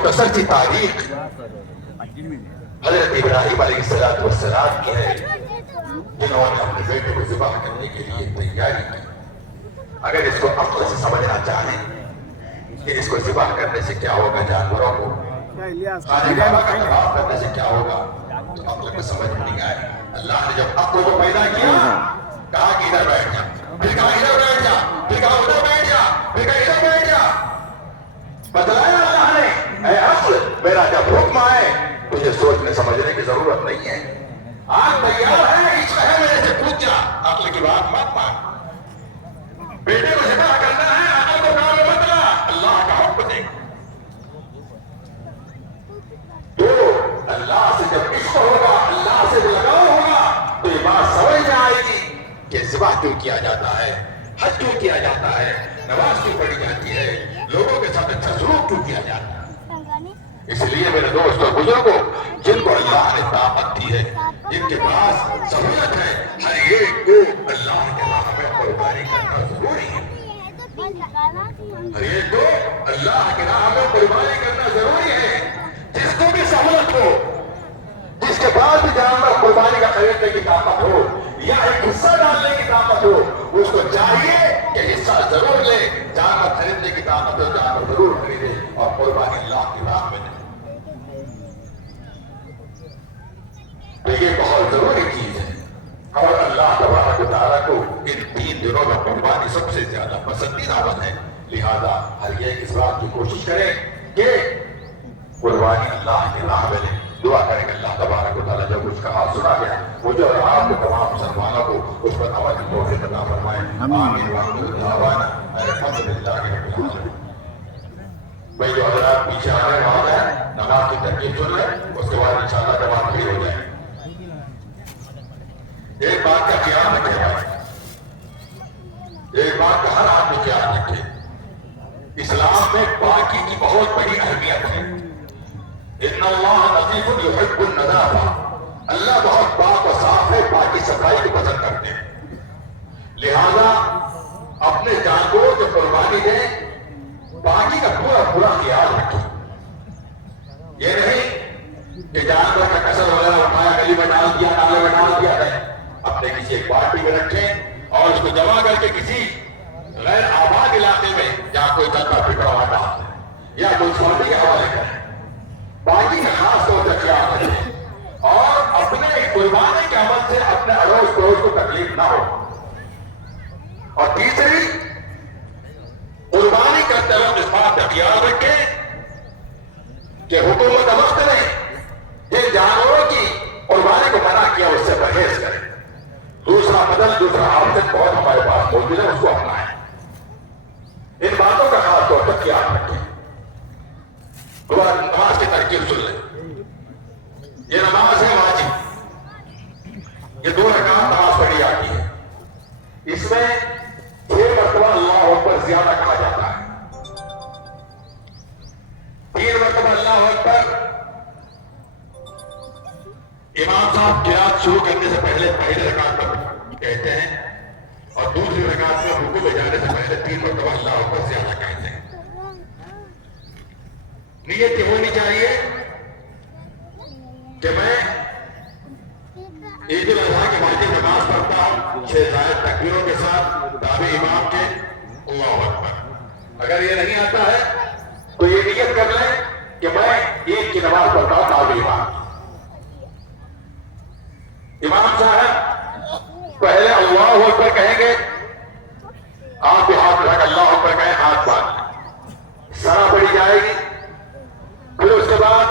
مختصر سی تاریخ حضرت ابراہیم علیہ السلام کی ہے، جنہوں نے اپنے بیٹے کو ذبح کرنے کے لیے تیاری کی۔ اگر اس کو عقل سے سمجھنا چاہیں کہ اس کو ذبح کرنے سے کیا ہوگا، جانوروں کو خانہ کعبہ کا طواف کرنے سے کیا ہوگا، تو عقل کو سمجھ نہیں آئے۔ اللہ نے جب عقل کو پیدا کیا، کہا کہ ادھر بیٹھ جا، پھر کہا ادھر بیٹھ جا، پھر کہا ادھر بیٹھ جا، پھر کہا ادھر بیٹھ جا۔ بتلایا اللہ نے، اے عقل میرا جب حکم آئے تجھے سوچنے سمجھنے کی ضرورت نہیں ہے، آج تیار ہے، عشق ہے، میرے سے پوچھ جا، عقل کی بات مت مان۔ بیٹے کو ذبح کرنا ہے، عقل کو کام میں مت لا، اللہ کا حکم دے۔ تو اللہ سے جب عشق ہوگا، اللہ سے لگاؤ ہوگا، تو یہ بات سمجھ میں آئے گی کہ ذبح کیوں کیا جاتا ہے، حج کیوں کیا جاتا ہے، نماز کیوں پڑھی جاتی ہے، لوگوں کے ساتھ اچھا سلوک کیوں کیا جاتا ہے۔ اس لیے میرے دوستوں بزرگوں، جن کو اللہ نے طاقت دی ہے، جن کے پاس سہولت ہے، ہر ایک کو اللہ کے راہ میں قربانی کرنا ضروری ہے۔ ہر ایک کو اللہ کے راہ میں قربانی کرنا ضروری ہے۔ جس کو بھی سہولت ہو، جس کے پاس بھی جانور قربانی کا خریدنے کی طاقت ہو یا ایک حصہ ڈالنے کی طاقت ہو، اس کو چاہیے کہ حصہ ضرور لے، جانور خریدنے کی طاقت ہو جانور ضرور خریدے اور قربانی اللہ کی راہ میں دے۔ تو یہ بہت ضروری چیز ہے، اور اللہ تبارک و تعالیٰ کو ان 3 دنوں میں قربانی سب سے زیادہ پسندیدہ عمل ہے، لہذا ہر ایک اس بات کی کوشش کرے کہ قربانی اللہ کی راہ میں لے۔ دعا کریں کہ اللہ تبارک و تعالیٰ جب اس کا حال سنا گیا، مجھے اور آپ کو تمام مسلمانوں کو اس پر عمل کی توفیق عطا فرمائے۔ آمین وآخر دعوانا الحمدللہ رب العالمین۔ بھائی جو حضرات پیچھے آ رہے ہیں، نماز کی ترتیب سن لیں، اس کے بعد انشاءاللہ جماعت بھی ہو جائے۔ ایک بات کا خیال رکھے بھائی، ایک بات کا ہر آدمی خیال رکھے، اسلام میں پاکی کی بہت بڑی اہمیت ہے۔ ان اللہ نظیف یحب النظافہ، اللہ بہت پاک و صاف ہے، پاکی صفائی کو پسند کرتے ہیں، لہذا اپنے جانوروں کو قربانی دیں، پاکی کا پورا پورا خیال رکھیں۔ یہ نہیں کہ جانور کا کسر وغیرہ اٹھایا گلی میں ڈال دیا، نالے میں ڈال دیا ہے، اپنے کسی ایک بالٹی میں رکھیں اور اس کو جمع کر کے کسی غیر آباد علاقے میں جہاں کوئی چلتا پھرتا ہوا ڈال دیں یا منسپلٹی کے حوالے کریں۔ پاکی کا خاص طور سے خیال رکھیں اور اپنے قربانی کے عمل سے اپنے اڑوس پڑوس کو تکلیف نہ ہو۔ اور تیسری، قربانی کرتے وقت اس بات کا خیال رکھیں کہ حکومت وقت نے جن جانوروں کی قربانی کو منع کیا اس سے پرہیز کریں۔ دوسرا بدل، دوسرا آپشن بہت ہمارے پاس موجود ہے، اس کو اپنائیں۔ ان باتوں کا خاص طور پر خیال رکھیں۔ نماز کی ترکیب سن لیں، یہ نماز ہے واجب، یہ 2 رکعت نماز پڑھی جاتی ہے، اس میں 6 مرتبہ اللہ اکبر زیادہ کہا جاتا ہے، 3 مرتبہ اللہ اکبر امام صاحب قرات شروع کرنے سے پہلے پہلے رکعت پر کہتے ہیں، اور دوسری رکعت میں رکوع میں جانے سے پہلے 3 مرتبہ اللہ اکبر زیادہ کہتے ہیں۔ نیت یہ ہونی چاہیے کہ میں عید الاضحیٰ کے واجب نماز پڑھتا ہوں 6 زائد تکبیروں کے ساتھ تابع امام کے، اللہ اکبر۔ اگر یہ نہیں آتا ہے تو یہ نیت کر لیں کہ میں عید کی نماز پڑھتا ہوں تابع امام۔ امام صاحب پہلے اللہ اکبر کہیں گے، آپ بھی ہاتھ رکھ اللہ اکبر کہیں، ہاتھ باندھ سرا پڑی جائے گی، پھر اس کے بعد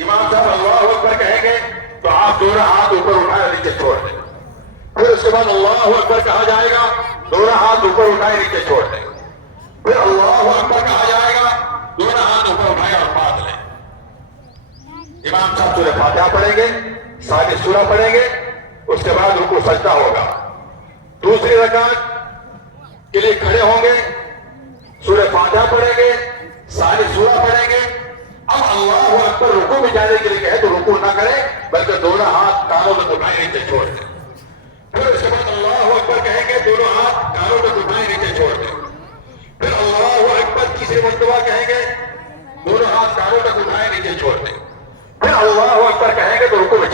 امام صاحب اللہ اکبر کہیں گے تو آپ دونوں ہاتھ اوپر اٹھائے نیچے چھوڑ دیں، پھر اس کے بعد اللہ اکبر کہا جائے گا، دونوں ہاتھ اوپر اٹھائے نیچے چھوڑ دیں، پھر اللہ اکبر کہا جائے گا، دونوں ہاتھ اوپر اٹھائے اور باندھ لیں۔ امام صاحب سورہ فاتحہ پڑھیں گے، ساری سورہ پڑھیں گے، اس کے بعد رکوع سجدہ ہوگا، دوسری رکعت کے لیے کھڑے ہوں گے، سورہ فاتحہ پڑھیں گے، ساری سورہ پڑھیں گے، اب اللہ اکبر رکوع میں جانے کے لیے کہے تو رکوع نہ کرے بلکہ دونوں ہاتھ کانوں میں دبائے نیچے چھوڑ دیں، پھر اس کے بعد اللہ اکبر کہیں گے، دونوں ہاتھ کانوں میں دبائے نیچے چھوڑ دیں، پھر اللہ اکبر تیسری مرتبہ کہیں گے، دونوں ہاتھ کانوں میں اللہ اکبر کہیں گے تو رکوع